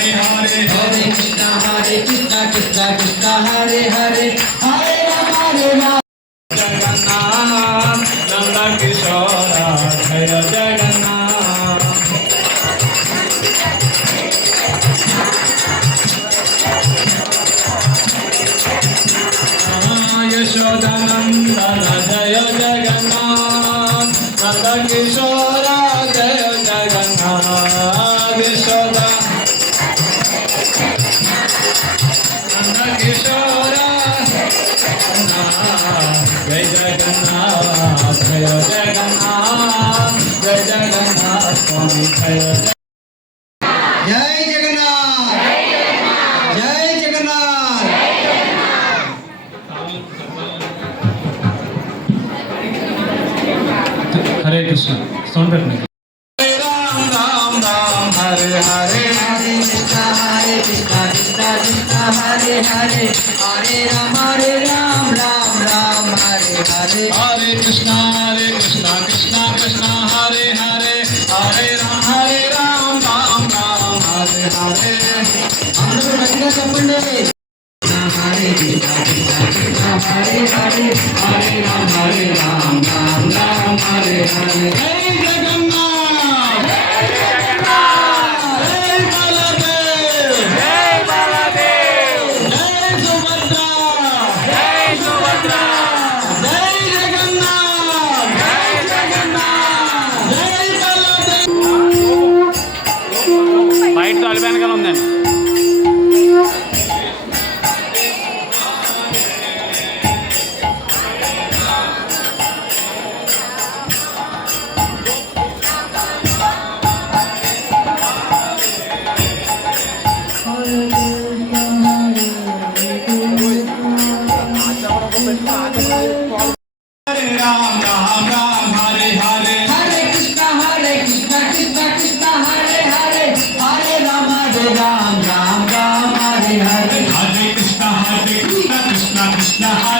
Hare Hare Hare Krishna Hare Krishna Krishna Krishna Hare Hare Hare Rama Hare Rama Jagannath Nanda Kishora Jaya Jagannath Yashodanandana Jaya Jagannath Nanda Kishora Kishora జయ జగన్నాథ జయ జగన్నాథ జయ జగన్నాథ స్వామి జయ జయ జగన్నాథ జయ జగన్నాథ హరే Krishna sound పెట్టండి హరే హరే హరే కృష్ణ హరే కృష్ణ హరే హరే రామ హరే రామ రామ రామ హరే హరే హరే కృష్ణ హరే కృష్ణ కృష్ణ కృష్ణ హరే హరే హరే రామ హరే రామ రామ రామ హరే హరే అందరూ గట్టిగా చెప్పండి హరే కృష్ణ కృష్ణ కృష్ణ హరే హరే హరే రామ హరే రామ రామ రామ హరే హరే జగన్ లైట్ తాలి వెనకాల ఉందండి Ram Ram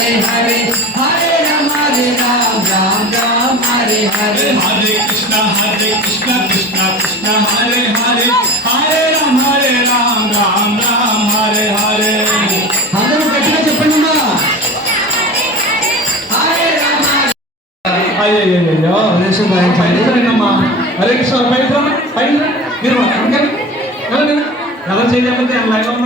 हरे हरे हरे राम हरे राम राम राम हरे हरे हरे कृष्णा हरे कृष्णा कृष्णा कृष्णा हरे हरे हरे राम हरे राम राम राम हरे हरे అందరూ గట్టిగా చెప్పండి అమ్మా. హరే రామ అయ్యో అమ్మా హరే కృష్ణ పైన పైన మీరు ఎలా చేయలేకపోతే లైన్లో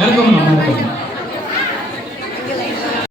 వెల్కమ్